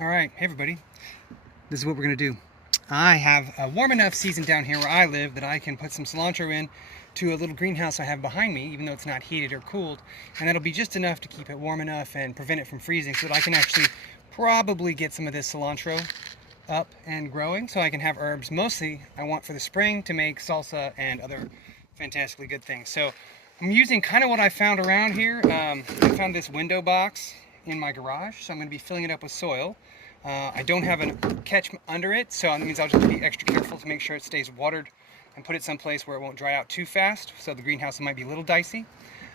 All right, hey everybody. This is what we're gonna do. I have a warm enough season down here where I live that I can put some cilantro in to a little greenhouse I have behind me, even though it's not heated or cooled, and that'll be just enough to keep it warm enough and prevent it from freezing so that I can actually probably get some of this cilantro up and growing so I can have herbs. Mostly I want for the spring to make salsa and other fantastically good things. So I'm using kind of what I found around here. I found this window box in my garage, so I'm going to be filling it up with soil. I don't have a catch under it, so that means I'll just be extra careful to make sure it stays watered and put it someplace where it won't dry out too fast, so the greenhouse might be a little dicey.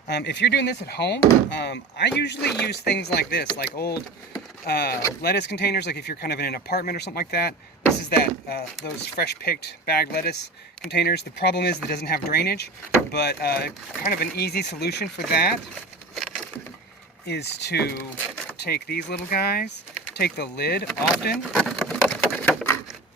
If you're doing this at home, I usually use things like this, like old lettuce containers, like if you're kind of in an apartment or something like that. This is those fresh picked bagged lettuce containers. The problem is it doesn't have drainage, but kind of an easy solution for that is to take these little guys, take the lid often,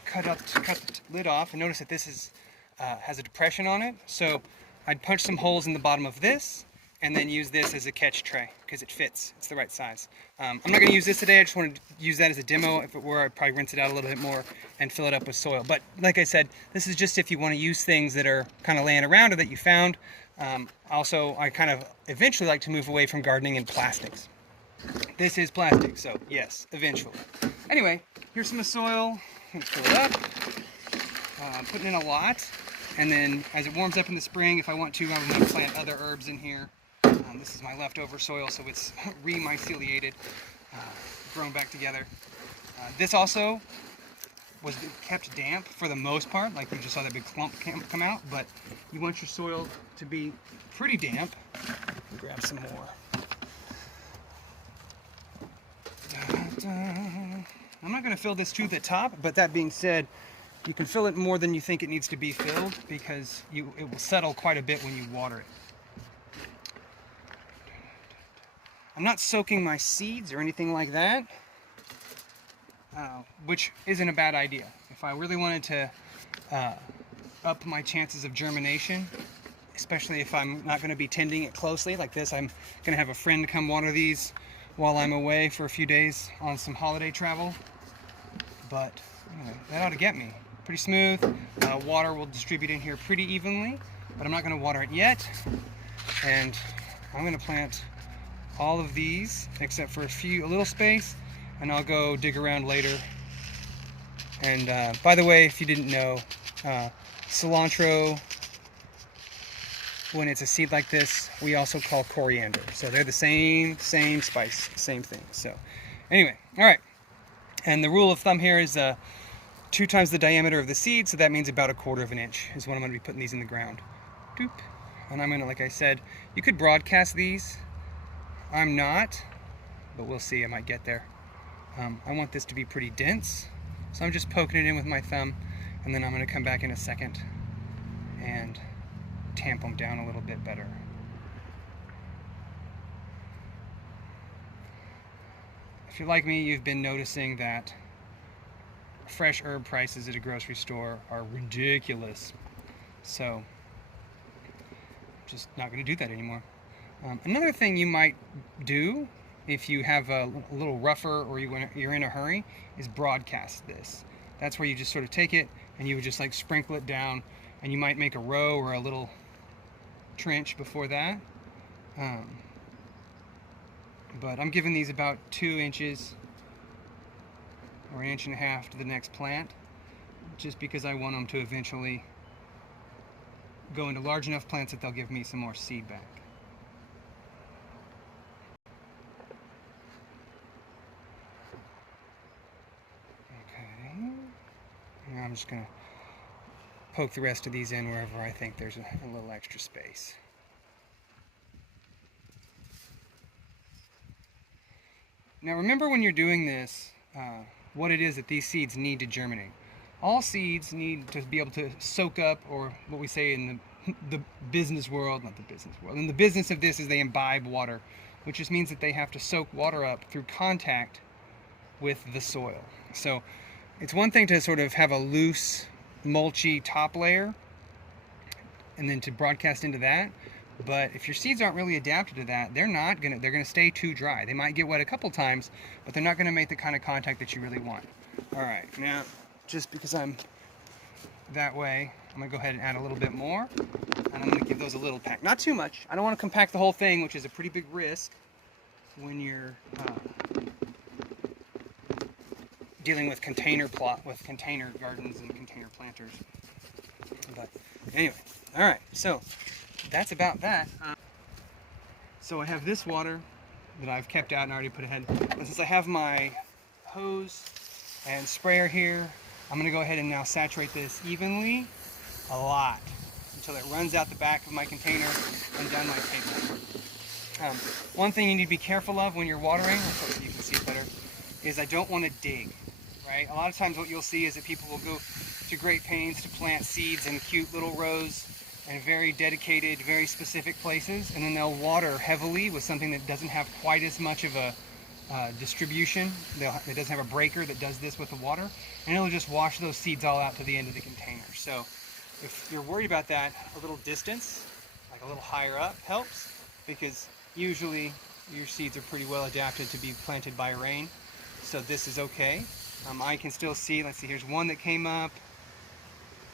cut the lid off, and notice that this has a depression on it. So I'd punch some holes in the bottom of this and then use this as a catch tray because it fits. It's the right size. I'm not going to use this today. I just want to use that as a demo. If it were, I'd probably rinse it out a little bit more and fill it up with soil. But like I said, this is just if you want to use things that are kind of laying around or that you found. Also, I kind of eventually like to move away from gardening in plastics. This is plastic, so yes, eventually. Anyway, here's some of the soil. I'm going to fill it up. I'm putting in a lot. And then as it warms up in the spring, if I want to, I might plant other herbs in here. This is my leftover soil, so it's remyceliated, grown back together. This also was kept damp for the most part, like we just saw that big clump come out, but you want your soil to be pretty damp. Grab some more. I'm not going to fill this to the top, but that being said, you can fill it more than you think it needs to be filled because it will settle quite a bit when you water it. I'm not soaking my seeds or anything like that, which isn't a bad idea. If I really wanted to up my chances of germination, especially if I'm not going to be tending it closely like this, I'm going to have a friend come water these while I'm away for a few days on some holiday travel. But anyway, that ought to get me. Pretty smooth. Water will distribute in here pretty evenly, but I'm not going to water it yet. And I'm going to plant all of these except for a little space, and I'll go dig around later. And by the way, if you didn't know, cilantro, when it's a seed like this, we also call coriander. So they're the same spice, same thing. So anyway, all right. And the rule of thumb here is 2 times the diameter of the seed, so that means about 1/4 of an inch is when I'm going to be putting these in the ground. Doop. And I'm going to, like I said, you could broadcast these. I'm not, but we'll see. I might get there. I want this to be pretty dense, so I'm just poking it in with my thumb, and then I'm going to come back in a second and tamp them down a little bit better. If you're like me, you've been noticing that fresh herb prices at a grocery store are ridiculous. So, just not going to do that anymore. Another thing you might do if you have a little rougher or you're in a hurry is broadcast this. That's where you just sort of take it and you would just like sprinkle it down, and you might make a row or a little trench before that. But I'm giving these about 2 inches or 1.5 inches to the next plant, just because I want them to eventually go into large enough plants that they'll give me some more seed back. Okay, now I'm just going to poke the rest of these in wherever I think there's a little extra space. Now remember, when you're doing this, what it is that these seeds need to germinate. All seeds need to be able to soak up, or what we say in the business world, not the business world, in the business of this is they imbibe water, which just means that they have to soak water up through contact with the soil. So it's one thing to sort of have a loose, mulchy top layer and then to broadcast into that, But if your seeds aren't really adapted to that, they're gonna stay too dry. They might get wet a couple times, but they're not gonna make the kind of contact that you really want. All right, now, just because I'm that way, I'm gonna go ahead and add a little bit more, and I'm gonna give those a little pack. Not too much. I don't want to compact the whole thing, which is a pretty big risk when you're dealing with container gardens and container planters. But anyway, all right. So that's about that. So I have this water that I've kept out and already put ahead. And since I have my hose and sprayer here, I'm gonna go ahead and now saturate this evenly, a lot, until it runs out the back of my container and down my table. One thing you need to be careful of when you're watering, so you can see better, is I don't want to dig, right? A lot of times what you'll see is that people will go to great pains to plant seeds in cute little rows in very dedicated, very specific places, and then they'll water heavily with something that doesn't have quite as much of a distribution. It doesn't have a breaker that does this with the water, and it'll just wash those seeds all out to the end of the container. So if you're worried about that, a little distance, like a little higher up, helps, because usually your seeds are pretty well adapted to be planted by rain. So this is okay. I can still see, let's see, here's one that came up.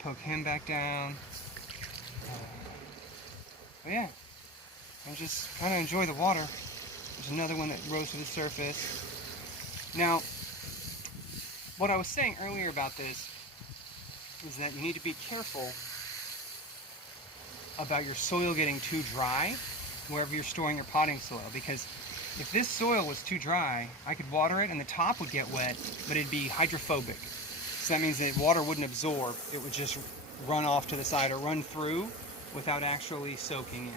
Poke him back down. But yeah, and just kind of enjoy the water. There's another one that rose to the surface. Now, what I was saying earlier about this is that you need to be careful about your soil getting too dry wherever you're storing your potting soil, because if this soil was too dry, I could water it and the top would get wet, but it'd be hydrophobic. So that means that water wouldn't absorb, it would just run off to the side or run through without actually soaking in.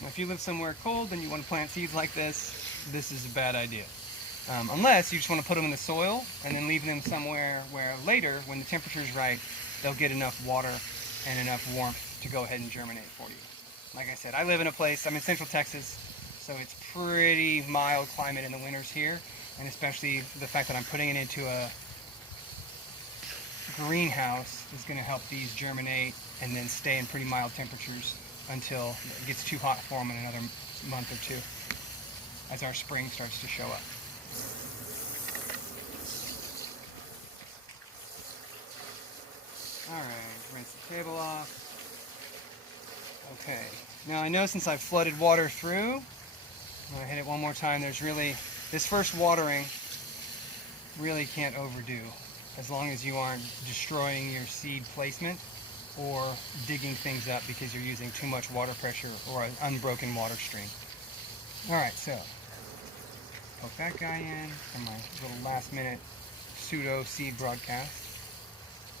Now, if you live somewhere cold and you want to plant seeds like this is a bad idea. Unless you just want to put them in the soil and then leave them somewhere where later, when the temperature is right, they'll get enough water and enough warmth to go ahead and germinate for you. Like I said, I live in a place, I'm in Central Texas, so it's pretty mild climate in the winters here, and especially the fact that I'm putting it into a greenhouse is going to help these germinate and then stay in pretty mild temperatures until it gets too hot for them in another month or two, as our spring starts to show up. Alright, rinse the table off. Okay, now I know since I've flooded water through, I'm going to hit it one more time, there's really, this first watering really can't overdo, as long as you aren't destroying your seed placement or digging things up because you're using too much water pressure or an unbroken water stream. Alright, so poke that guy in for my little last minute pseudo seed broadcast.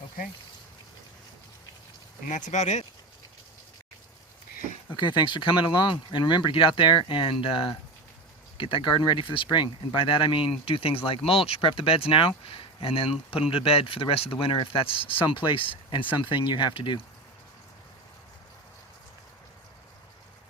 Okay. And that's about it. Okay, thanks for coming along. And remember to get out there and get that garden ready for the spring. And by that I mean do things like mulch, prep the beds now, and then put them to bed for the rest of the winter if that's some place and something you have to do.